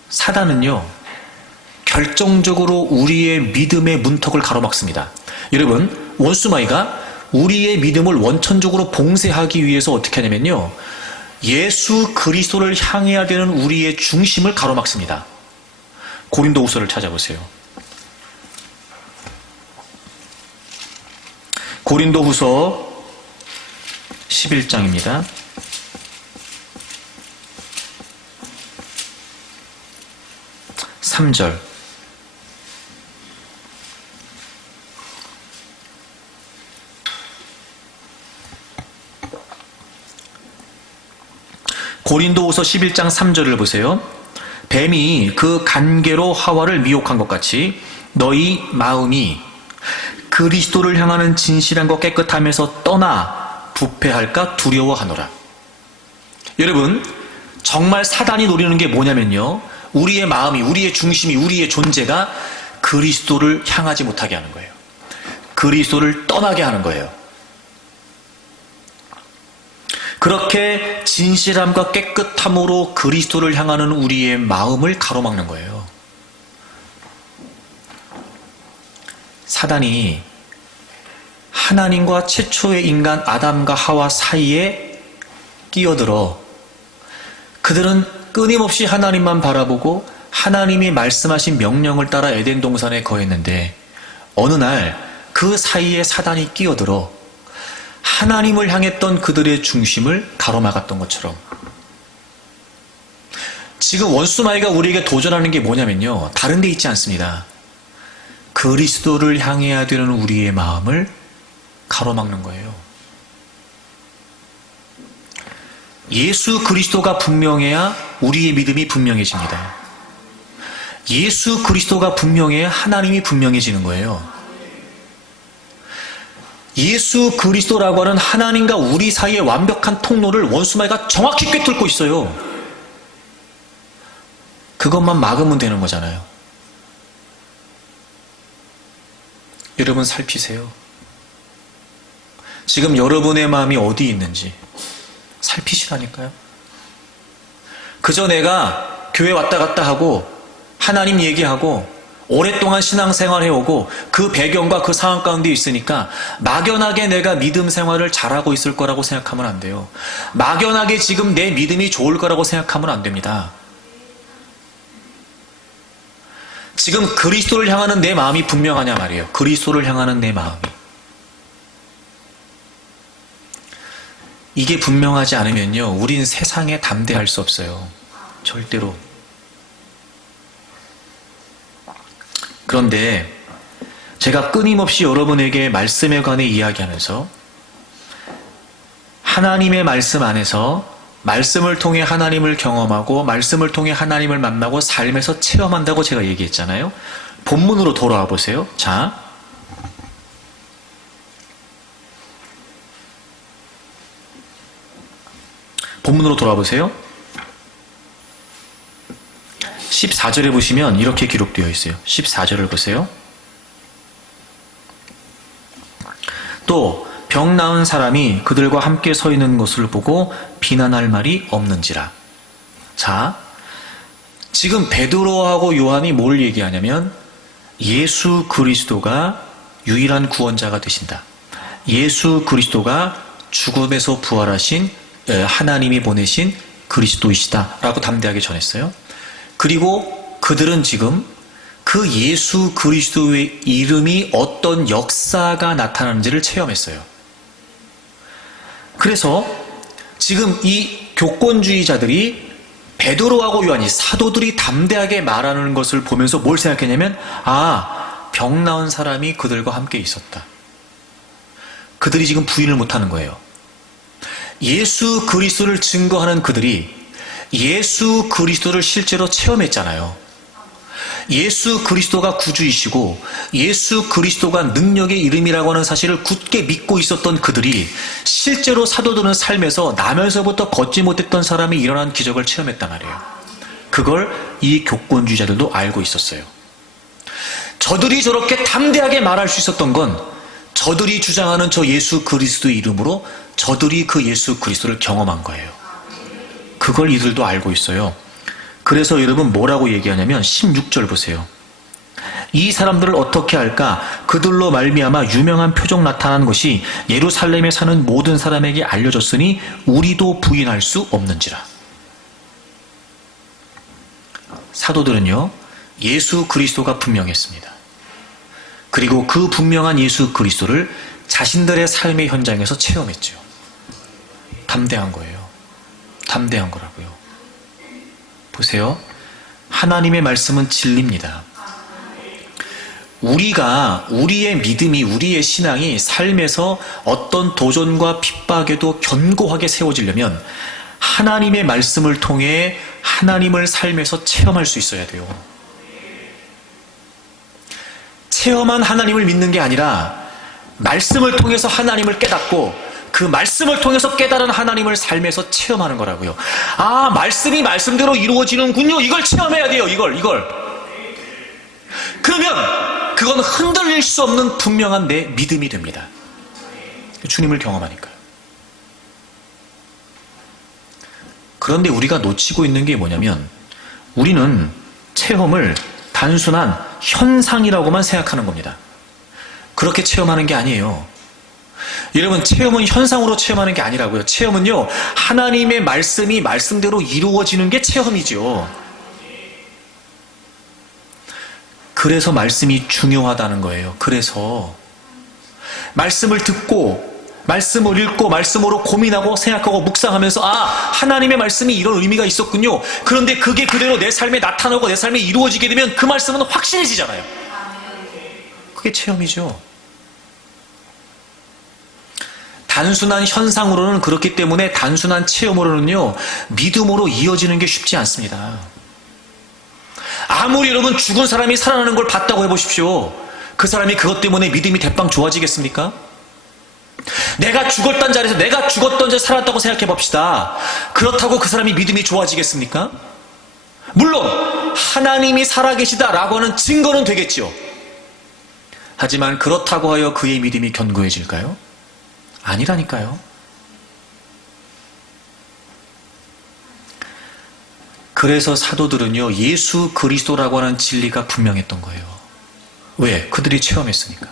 사단은요, 결정적으로 우리의 믿음의 문턱을 가로막습니다. 여러분, 원수마귀가 우리의 믿음을 원천적으로 봉쇄하기 위해서 어떻게 하냐면요, 예수 그리스도를 향해야 되는 우리의 중심을 가로막습니다. 고린도후서를 찾아보세요. 고린도후서 11장입니다. 삼 절. 고린도후서 11장 3절을 보세요. 뱀이 그 간계로 하와를 미혹한 것 같이 너희 마음이 그리스도를 향하는 진실한 것 깨끗함에서 떠나 부패할까 두려워하노라. 여러분, 정말 사단이 노리는 게 뭐냐면요, 우리의 마음이, 우리의 중심이, 우리의 존재가 그리스도를 향하지 못하게 하는 거예요. 그리스도를 떠나게 하는 거예요. 그렇게 진실함과 깨끗함으로 그리스도를 향하는 우리의 마음을 가로막는 거예요. 사단이 하나님과 최초의 인간 아담과 하와 사이에 끼어들어 그들은 끊임없이 하나님만 바라보고 하나님이 말씀하신 명령을 따라 에덴 동산에 거했는데 어느 날 그 사이에 사단이 끼어들어 하나님을 향했던 그들의 중심을 가로막았던 것처럼 지금 원수마귀가 우리에게 도전하는 게 뭐냐면요, 다른 데 있지 않습니다. 그리스도를 향해야 되는 우리의 마음을 가로막는 거예요. 예수 그리스도가 분명해야 우리의 믿음이 분명해집니다. 예수 그리스도가 분명해야 하나님이 분명해지는 거예요. 예수 그리스도라고 하는 하나님과 우리 사이의 완벽한 통로를 원수마귀가 정확히 꿰뚫고 있어요. 그것만 막으면 되는 거잖아요. 여러분 살피세요. 지금 여러분의 마음이 어디 있는지 살피시라니까요. 그저 내가 교회 왔다 갔다 하고 하나님 얘기하고 오랫동안 신앙생활 해오고 그 배경과 그 상황 가운데 있으니까 막연하게 내가 믿음 생활을 잘하고 있을 거라고 생각하면 안 돼요. 막연하게 지금 내 믿음이 좋을 거라고 생각하면 안 됩니다. 지금 그리스도를 향하는 내 마음이 분명하냐 말이에요. 그리스도를 향하는 내 마음이. 이게 분명하지 않으면요, 우린 세상에 담대할 수 없어요. 절대로. 그런데 제가 끊임없이 여러분에게 말씀에 관해 이야기하면서 하나님의 말씀 안에서 말씀을 통해 하나님을 경험하고 말씀을 통해 하나님을 만나고 삶에서 체험한다고 제가 얘기했잖아요. 본문으로 돌아와 보세요. 자, 본문으로 돌아와 보세요. 14절에 보시면 이렇게 기록되어 있어요. 14절을 보세요. 또 병 나은 사람이 그들과 함께 서 있는 것을 보고 비난할 말이 없는지라. 자, 지금 베드로하고 요한이 뭘 얘기하냐면 예수 그리스도가 유일한 구원자가 되신다. 예수 그리스도가 죽음에서 부활하신 하나님이 보내신 그리스도이시다 라고 담대하게 전했어요. 그리고 그들은 지금 그 예수 그리스도의 이름이 어떤 역사가 나타나는지를 체험했어요. 그래서 지금 이 교권주의자들이 베드로하고 요한이 사도들이 담대하게 말하는 것을 보면서 뭘 생각했냐면 병 나은 사람이 그들과 함께 있었다. 그들이 지금 부인을 못하는 거예요. 예수 그리스도를 증거하는 그들이 예수 그리스도를 실제로 체험했잖아요. 예수 그리스도가 구주이시고 예수 그리스도가 능력의 이름이라고 하는 사실을 굳게 믿고 있었던 그들이 실제로 사도들은 삶에서 나면서부터 걷지 못했던 사람이 일어난 기적을 체험했단 말이에요. 그걸 이 교권주의자들도 알고 있었어요. 저들이 저렇게 담대하게 말할 수 있었던 건 저들이 주장하는 저 예수 그리스도의 이름으로 저들이 그 예수 그리스도를 경험한 거예요. 그걸 이들도 알고 있어요. 그래서 여러분 뭐라고 얘기하냐면 16절 보세요. 이 사람들을 어떻게 할까? 그들로 말미암아 유명한 표적 나타난 것이 예루살렘에 사는 모든 사람에게 알려졌으니 우리도 부인할 수 없는지라. 사도들은요, 예수 그리스도가 분명했습니다. 그리고 그 분명한 예수 그리스도를 자신들의 삶의 현장에서 체험했죠. 담대한 거예요. 담대한 거라고요. 보세요. 하나님의 말씀은 진리입니다. 우리의 믿음이, 우리의 신앙이 삶에서 어떤 도전과 핍박에도 견고하게 세워지려면 하나님의 말씀을 통해 하나님을 삶에서 체험할 수 있어야 돼요. 체험한 하나님을 믿는 게 아니라 말씀을 통해서 하나님을 깨닫고 그 말씀을 통해서 깨달은 하나님을 삶에서 체험하는 거라고요. 아, 말씀이 말씀대로 이루어지는군요. 이걸 체험해야 돼요. 이걸. 그러면 그건 흔들릴 수 없는 분명한 내 믿음이 됩니다. 주님을 경험하니까요. 그런데 우리가 놓치고 있는 게 뭐냐면 우리는 체험을 단순한 현상이라고만 생각하는 겁니다. 그렇게 체험하는 게 아니에요. 여러분, 체험은 현상으로 체험하는 게 아니라고요. 체험은요, 하나님의 말씀이 말씀대로 이루어지는 게 체험이죠. 그래서 말씀이 중요하다는 거예요. 그래서 말씀을 듣고 말씀을 읽고 말씀으로 고민하고 생각하고 묵상하면서 아, 하나님의 말씀이 이런 의미가 있었군요. 그런데 그게 그대로 내 삶에 나타나고 내 삶에 이루어지게 되면 그 말씀은 확실해지잖아요. 그게 체험이죠. 단순한 현상으로는 그렇기 때문에 단순한 체험으로는요, 믿음으로 이어지는 게 쉽지 않습니다. 아무리 여러분 죽은 사람이 살아나는 걸 봤다고 해보십시오. 그 사람이 그것 때문에 믿음이 대빵 좋아지겠습니까? 내가 죽었던 자리에 살았다고 생각해 봅시다. 그렇다고 그 사람이 믿음이 좋아지겠습니까? 물론 하나님이 살아계시다라고 하는 증거는 되겠죠. 하지만 그렇다고 하여 그의 믿음이 견고해질까요? 아니라니까요. 그래서 사도들은요, 예수 그리스도라고 하는 진리가 분명했던 거예요. 왜? 그들이 체험했으니까.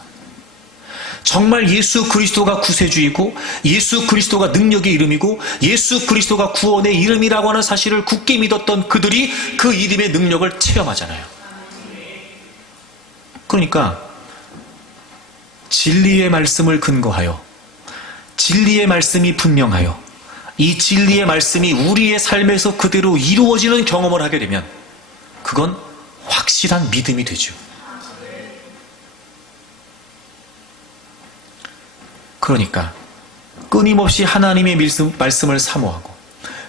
정말 예수 그리스도가 구세주이고 예수 그리스도가 능력의 이름이고 예수 그리스도가 구원의 이름이라고 하는 사실을 굳게 믿었던 그들이 그 이름의 능력을 체험하잖아요. 그러니까 진리의 말씀을 근거하여 진리의 말씀이 분명하여 이 진리의 말씀이 우리의 삶에서 그대로 이루어지는 경험을 하게 되면 그건 확실한 믿음이 되죠. 그러니까 끊임없이 하나님의 말씀을 사모하고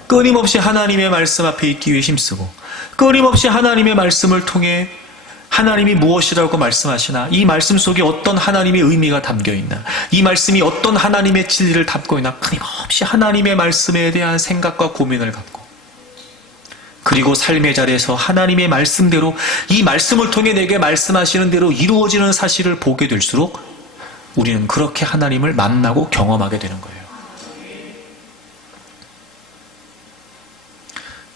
끊임없이 하나님의 말씀 앞에 있기 위해 힘쓰고 끊임없이 하나님의 말씀을 통해 하나님이 무엇이라고 말씀하시나, 이 말씀 속에 어떤 하나님의 의미가 담겨있나, 이 말씀이 어떤 하나님의 진리를 담고 있나, 끊임없이 하나님의 말씀에 대한 생각과 고민을 갖고, 그리고 삶의 자리에서 하나님의 말씀대로 이 말씀을 통해 내게 말씀하시는 대로 이루어지는 사실을 보게 될수록 우리는 그렇게 하나님을 만나고 경험하게 되는 거예요.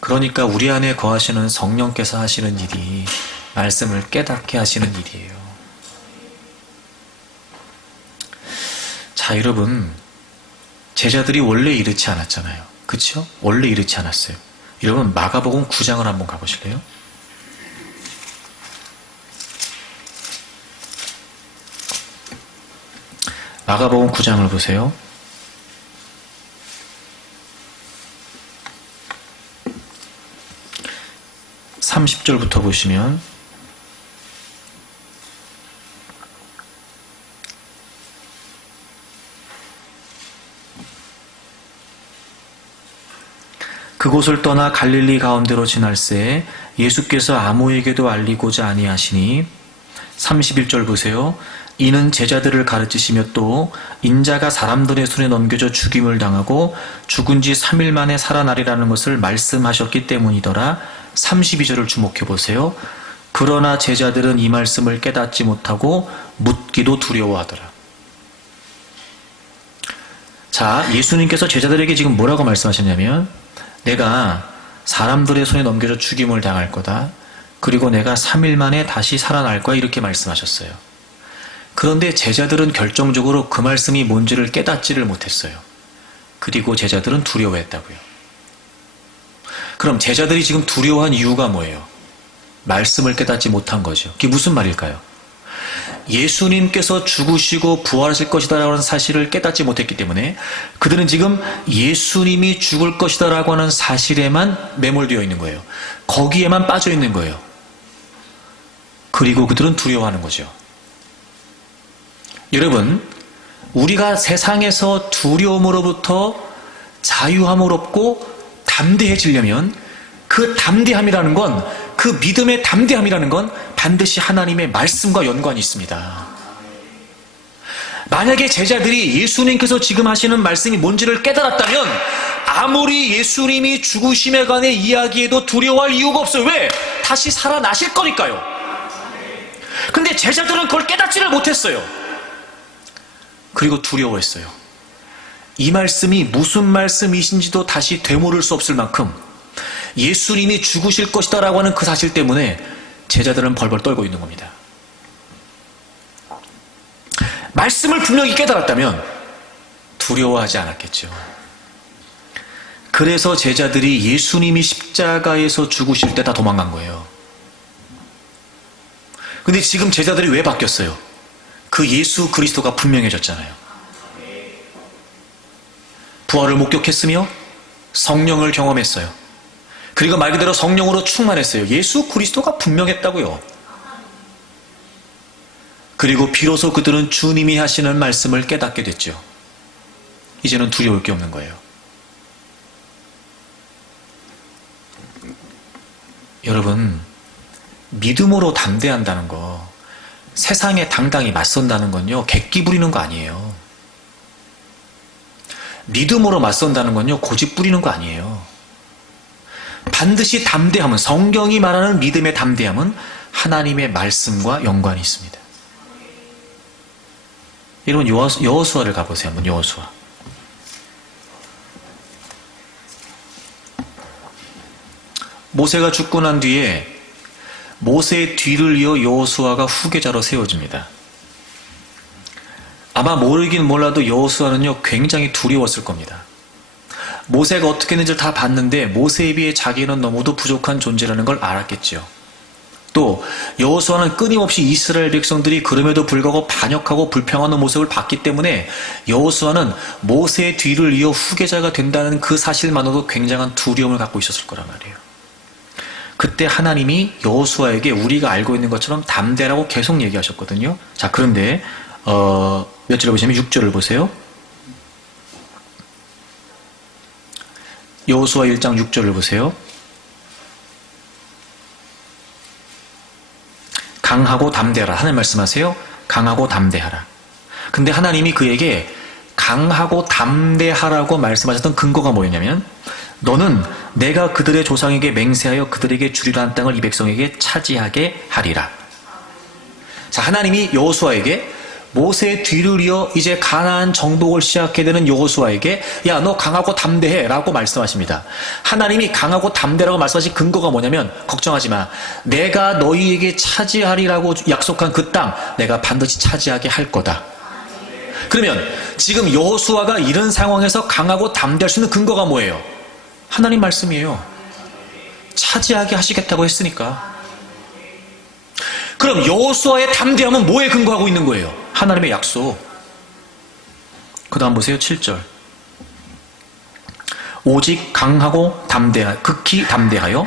그러니까 우리 안에 거하시는 성령께서 하시는 일이 말씀을 깨닫게 하시는 일이에요. 자, 여러분, 제자들이 원래 이렇지 않았잖아요. 그렇죠? 원래 이렇지 않았어요. 여러분, 마가복음 9장을 한번 가보실래요? 마가복음 9장을 보세요. 30절부터 보시면 그곳을 떠나 갈릴리 가운데로 지날새 예수께서 아무에게도 알리고자 아니하시니 31절 보세요. 이는 제자들을 가르치시며 또 인자가 사람들의 손에 넘겨져 죽임을 당하고 죽은 지 3일 만에 살아나리라는 것을 말씀하셨기 때문이더라. 32절을 주목해 보세요. 그러나 제자들은 이 말씀을 깨닫지 못하고 묻기도 두려워하더라. 자, 예수님께서 제자들에게 지금 뭐라고 말씀하셨냐면 내가 사람들의 손에 넘겨져 죽임을 당할 거다. 그리고 내가 3일 만에 다시 살아날 거야. 이렇게 말씀하셨어요. 그런데 제자들은 결정적으로 그 말씀이 뭔지를 깨닫지를 못했어요. 그리고 제자들은 두려워했다고요. 그럼 제자들이 지금 두려워한 이유가 뭐예요? 말씀을 깨닫지 못한 거죠. 그게 무슨 말일까요? 예수님께서 죽으시고 부활하실 것이다 라고 하는 사실을 깨닫지 못했기 때문에 그들은 지금 예수님이 죽을 것이다 라고 하는 사실에만 매몰되어 있는 거예요. 거기에만 빠져 있는 거예요. 그리고 그들은 두려워하는 거죠. 여러분, 우리가 세상에서 두려움으로부터 자유함을 얻고 담대해지려면 그 담대함이라는 건, 그 믿음의 담대함이라는 건 반드시 하나님의 말씀과 연관이 있습니다. 만약에 제자들이 예수님께서 지금 하시는 말씀이 뭔지를 깨달았다면 아무리 예수님이 죽으심에 관해 이야기해도 두려워할 이유가 없어요. 왜? 다시 살아나실 거니까요. 근데 제자들은 그걸 깨닫지를 못했어요. 그리고 두려워했어요. 이 말씀이 무슨 말씀이신지도 다시 되물을 수 없을 만큼 예수님이 죽으실 것이다 라고 하는 그 사실 때문에 제자들은 벌벌 떨고 있는 겁니다. 말씀을 분명히 깨달았다면 두려워하지 않았겠죠. 그래서 제자들이 예수님이 십자가에서 죽으실 때 다 도망간 거예요. 근데 지금 제자들이 왜 바뀌었어요? 그 예수 그리스도가 분명해졌잖아요. 부활을 목격했으며 성령을 경험했어요. 그리고 말 그대로 성령으로 충만했어요. 예수 그리스도가 분명했다고요. 그리고 비로소 그들은 주님이 하시는 말씀을 깨닫게 됐죠. 이제는 두려울 게 없는 거예요. 여러분, 믿음으로 담대한다는 거, 세상에 당당히 맞선다는 건요, 객기 부리는 거 아니에요. 믿음으로 맞선다는 건요, 고집 부리는 거 아니에요. 반드시 담대함은, 성경이 말하는 믿음의 담대함은 하나님의 말씀과 연관이 있습니다. 여러분, 여호수아를 가보세요. 한번 여호수아. 모세가 죽고 난 뒤에 모세의 뒤를 이어 여호수아가 후계자로 세워집니다. 아마 모르긴 몰라도 여호수아는요, 굉장히 두려웠을 겁니다. 모세가 어떻게 했는지를 다 봤는데 모세에 비해 자기는 너무도 부족한 존재라는 걸 알았겠죠. 또 여호수아는 끊임없이 이스라엘 백성들이 그럼에도 불구하고 반역하고 불평하는 모습을 봤기 때문에 여호수아는 모세의 뒤를 이어 후계자가 된다는 그 사실만으로도 굉장한 두려움을 갖고 있었을 거란 말이에요. 그때 하나님이 여호수아에게 우리가 알고 있는 것처럼 담대라고 계속 얘기하셨거든요. 자, 그런데 몇 절을 보시면 6절을 보세요. 여호수아 1장 6절을 보세요. 강하고 담대하라. 하나님 말씀하세요. 강하고 담대하라. 근데 하나님이 그에게 강하고 담대하라고 말씀하셨던 근거가 뭐였냐면, 너는 내가 그들의 조상에게 맹세하여 그들에게 주리라 한 땅을 이 백성에게 차지하게 하리라. 자, 하나님이 여호수아에게 모세의 뒤를 이어 이제 가나안 정복을 시작하게 되는 여호수아에게 야, 너 강하고 담대해 라고 말씀하십니다. 하나님이 강하고 담대라고 말씀하신 근거가 뭐냐면, 걱정하지 마. 내가 너희에게 차지하리라고 약속한 그 땅 내가 반드시 차지하게 할 거다. 그러면 지금 여호수아가 이런 상황에서 강하고 담대할 수 있는 근거가 뭐예요? 하나님 말씀이에요. 차지하게 하시겠다고 했으니까. 그럼 여호수아의 담대함은 뭐에 근거하고 있는 거예요? 하나님의 약속. 그 다음 보세요. 7절. 오직 강하고 극히 담대하여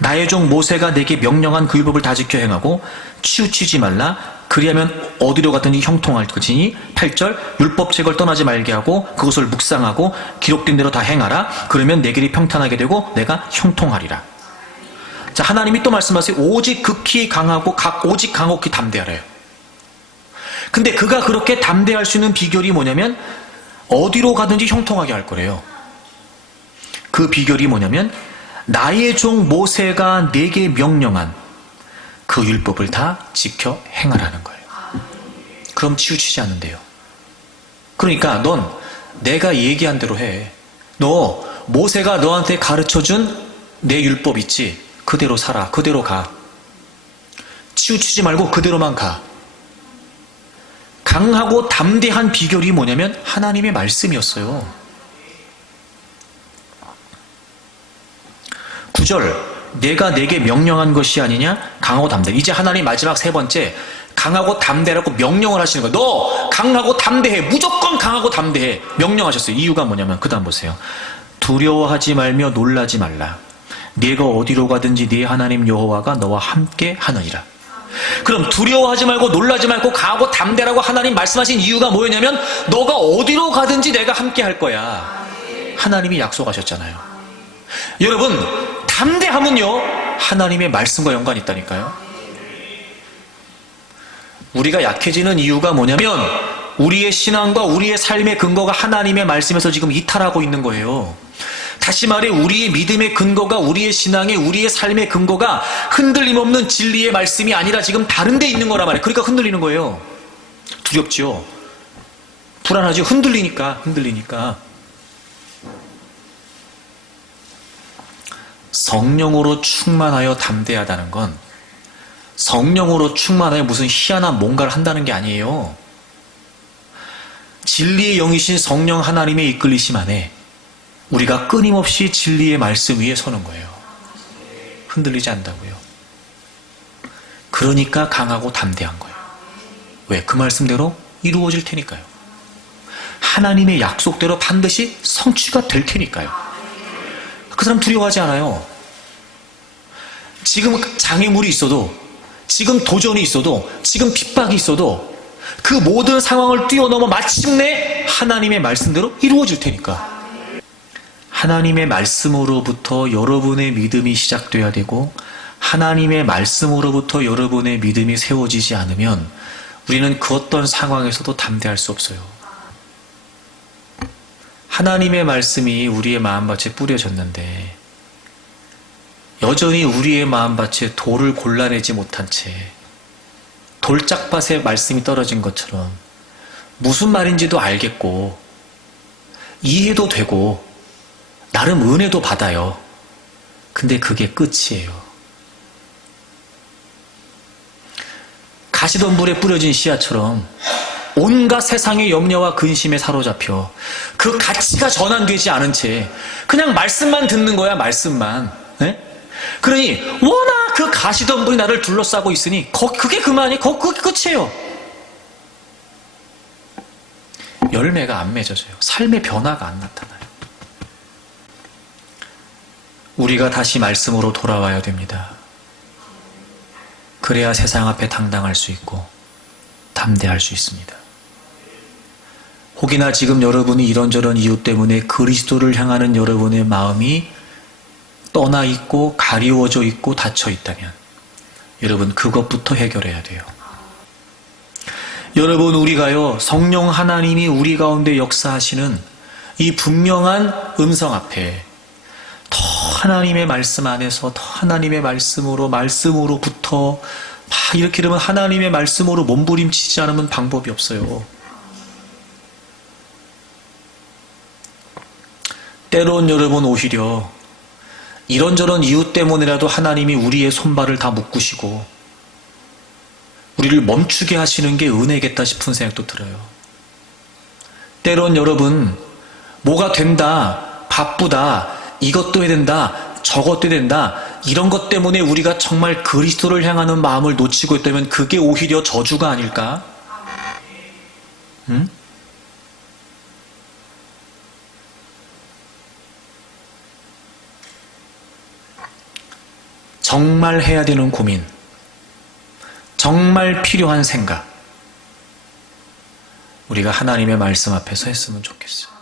나의 종 모세가 내게 명령한 그 율법을 다 지켜 행하고 치우치지 말라. 그리하면 어디로 가든지 형통할 것이니 8절 율법책을 떠나지 말게 하고 그것을 묵상하고 기록된 대로 다 행하라. 그러면 내 길이 평탄하게 되고 내가 형통하리라. 자, 하나님이 또 말씀하세요. 오직 극히 강하고 오직 강혹히 담대하래요. 근데 그가 그렇게 담대할 수 있는 비결이 뭐냐면 어디로 가든지 형통하게 할 거래요. 그 비결이 뭐냐면 나의 종 모세가 내게 명령한 그 율법을 다 지켜 행하라는 거예요. 그럼 치우치지 않는데요. 그러니까 넌 내가 얘기한 대로 해. 너 모세가 너한테 가르쳐준 내 율법 있지? 그대로 살아. 그대로 가. 치우치지 말고 그대로만 가. 강하고 담대한 비결이 뭐냐면 하나님의 말씀이었어요. 9절 내가 내게 명령한 것이 아니냐? 강하고 담대. 이제 하나님 마지막 세 번째 강하고 담대라고 명령을 하시는 거예요. 너 강하고 담대해. 무조건 강하고 담대해. 명령하셨어요. 이유가 뭐냐면 그 다음 보세요. 두려워하지 말며 놀라지 말라. 네가 어디로 가든지 네 하나님 여호와가 너와 함께 하느니라. 그럼 두려워하지 말고 놀라지 말고 강하고 담대라고 하나님 말씀하신 이유가 뭐였냐면 너가 어디로 가든지 내가 함께 할 거야. 하나님이 약속하셨잖아요. 여러분 담대함은요 하나님의 말씀과 연관이 있다니까요. 우리가 약해지는 이유가 뭐냐면 우리의 신앙과 우리의 삶의 근거가 하나님의 말씀에서 지금 이탈하고 있는 거예요. 다시 말해 우리의 믿음의 근거가 우리의 신앙의 우리의 삶의 근거가 흔들림 없는 진리의 말씀이 아니라 지금 다른 데 있는 거란 말이에요. 그러니까 흔들리는 거예요. 두렵죠. 불안하죠. 흔들리니까. 성령으로 충만하여 담대하다는 건 성령으로 충만하여 무슨 희한한 뭔가를 한다는 게 아니에요. 진리의 영이신 성령 하나님의 이끌리심 안에 우리가 끊임없이 진리의 말씀 위에 서는 거예요. 흔들리지 않는다고요. 그러니까 강하고 담대한 거예요. 왜? 그 말씀대로 이루어질 테니까요. 하나님의 약속대로 반드시 성취가 될 테니까요. 그 사람 두려워하지 않아요. 지금 장애물이 있어도, 지금 도전이 있어도, 지금 핍박이 있어도 그 모든 상황을 뛰어넘어 마침내 하나님의 말씀대로 이루어질 테니까. 하나님의 말씀으로부터 여러분의 믿음이 시작돼야 되고 하나님의 말씀으로부터 여러분의 믿음이 세워지지 않으면 우리는 그 어떤 상황에서도 담대할 수 없어요. 하나님의 말씀이 우리의 마음밭에 뿌려졌는데 여전히 우리의 마음밭에 돌을 골라내지 못한 채 돌짝밭에 말씀이 떨어진 것처럼 무슨 말인지도 알겠고 이해도 되고 나름 은혜도 받아요. 근데 그게 끝이에요. 가시덤불에 뿌려진 씨앗처럼 온갖 세상의 염려와 근심에 사로잡혀 그 가치가 전환되지 않은 채 그냥 말씀만 듣는 거야. 말씀만. 네? 그러니 워낙 그 가시덤불이 나를 둘러싸고 있으니 그게 그만이 그게 끝이에요. 열매가 안 맺어져요. 삶의 변화가 안 나타나요. 우리가 다시 말씀으로 돌아와야 됩니다. 그래야 세상 앞에 당당할 수 있고 담대할 수 있습니다. 혹이나 지금 여러분이 이런저런 이유 때문에 그리스도를 향하는 여러분의 마음이 떠나 있고 가리워져 있고 닫혀 있다면 여러분 그것부터 해결해야 돼요. 여러분 우리가요 성령 하나님이 우리 가운데 역사하시는 이 분명한 음성 앞에 더 하나님의 말씀 안에서 더 하나님의 말씀으로부터 막 이렇게 되면 하나님의 말씀으로 몸부림치지 않으면 방법이 없어요. 때론 여러분 오히려 이런저런 이유 때문이라도 하나님이 우리의 손발을 다 묶으시고 우리를 멈추게 하시는 게 은혜겠다 싶은 생각도 들어요. 때론 여러분 뭐가 된다, 바쁘다, 이것도 해야 된다, 저것도 해야 된다 이런 것 때문에 우리가 정말 그리스도를 향하는 마음을 놓치고 있다면 그게 오히려 저주가 아닐까? 응? 정말 해야 되는 고민, 정말 필요한 생각, 우리가 하나님의 말씀 앞에서 했으면 좋겠어요.